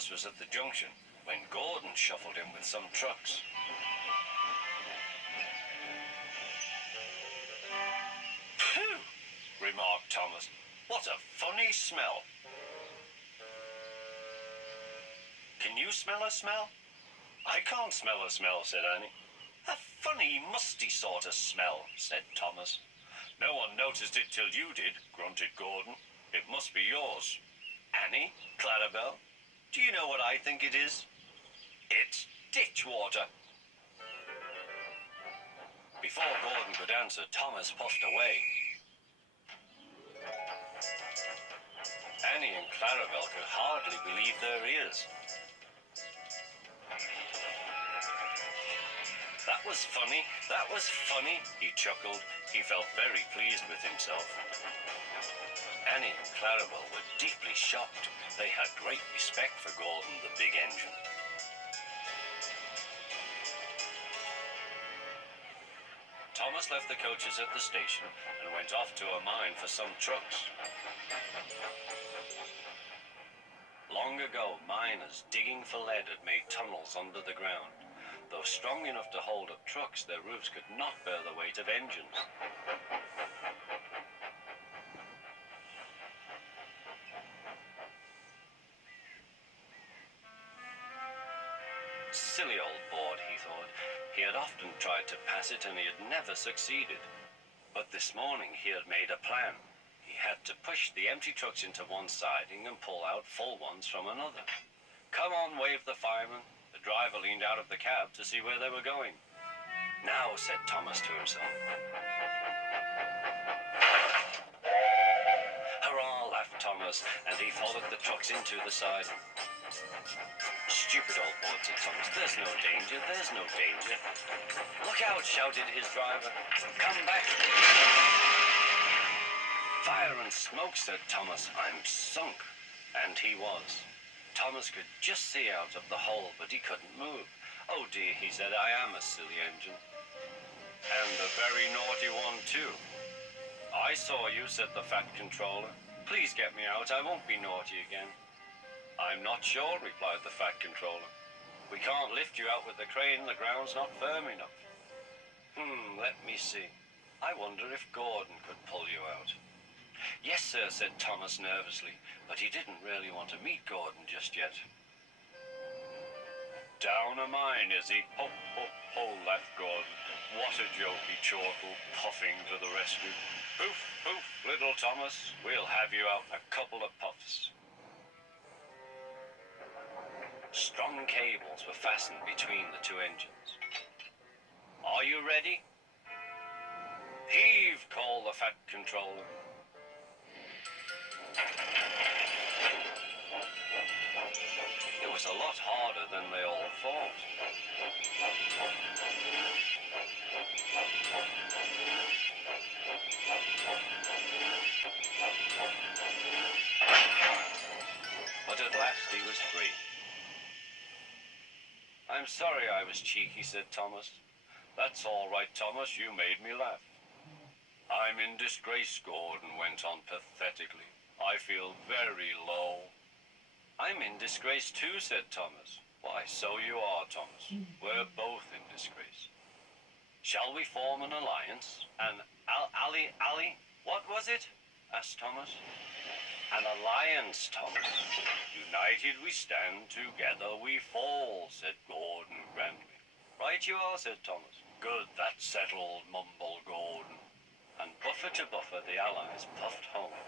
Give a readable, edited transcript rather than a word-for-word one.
Thomas was at the junction when Gordon shuffled in with some trucks. "Phew," remarked Thomas. "What a funny smell." "Can you smell a smell?" "I can't smell a smell," said Annie. "A funny, musty sort of smell," said Thomas. "No one noticed it till you did," grunted Gordon. "It must be yours. Annie, Clarabelle, do you know what I think it is? It's ditch water." Before Gordon could answer, Thomas puffed away. Annie and Clarabelle could hardly believe their ears. "That was funny, that was funny," he chuckled. He felt very pleased with himself. Annie and Clarabelle were deeply shocked. They had great respect for Gordon, the big engine. Thomas left the coaches at the station and went off to a mine for some trucks. Long ago, miners digging for lead had made tunnels under the ground. Though strong enough to hold up trucks, their roofs could not bear the weight of engines. Silly old board, he thought. He had often tried to pass it and he had never succeeded. But this morning he had made a plan. He had to push the empty trucks into one siding and pull out full ones from another. "Come on," waved the fireman. The driver leaned out of the cab to see where they were going. "Now," said Thomas to himself. "Hurrah," laughed Thomas, and he followed the trucks into the siding. "Stupid old board," said Thomas. "There's no danger, there's no danger." "Look out," shouted his driver. "Come back." "Fire and smoke," said Thomas. "I'm sunk." And he was. Thomas could just see out of the hole, but he couldn't move. "Oh dear," he said, "I am a silly engine. And a very naughty one too." "I saw you," said the fat controller. "Please get me out. I won't be naughty again." "I'm not sure," replied the fat controller. "We can't lift you out with the crane. The ground's not firm enough." Let me see. I wonder if Gordon could pull you out." "Yes, sir," said Thomas nervously, but he didn't really want to meet Gordon just yet. "Down a mine, is he? Ho, ho, ho," laughed Gordon. "What a joke," he chortled, puffing to the rescue. "Poof, poof, little Thomas. We'll have you out in a couple of puffs." Strong cables were fastened between the two engines. "Are you ready?" "Heave," called the fat controller. It was a lot harder than they all thought. But at last he was free. "I'm sorry I was cheeky," said Thomas. "That's all right, Thomas. You made me laugh." "I'm in disgrace," Gordon went on pathetically. "I feel very low." "I'm in disgrace too," said Thomas. "Why, so you are, Thomas. We're both in disgrace. Shall we form an alliance? An ally? What was it?" asked Thomas. "An alliance, Thomas. United we stand, together we fall," said Gordon grandly. "Right you are," said Thomas. "Good, that's settled," mumbled Gordon. And buffer to buffer, the allies puffed home.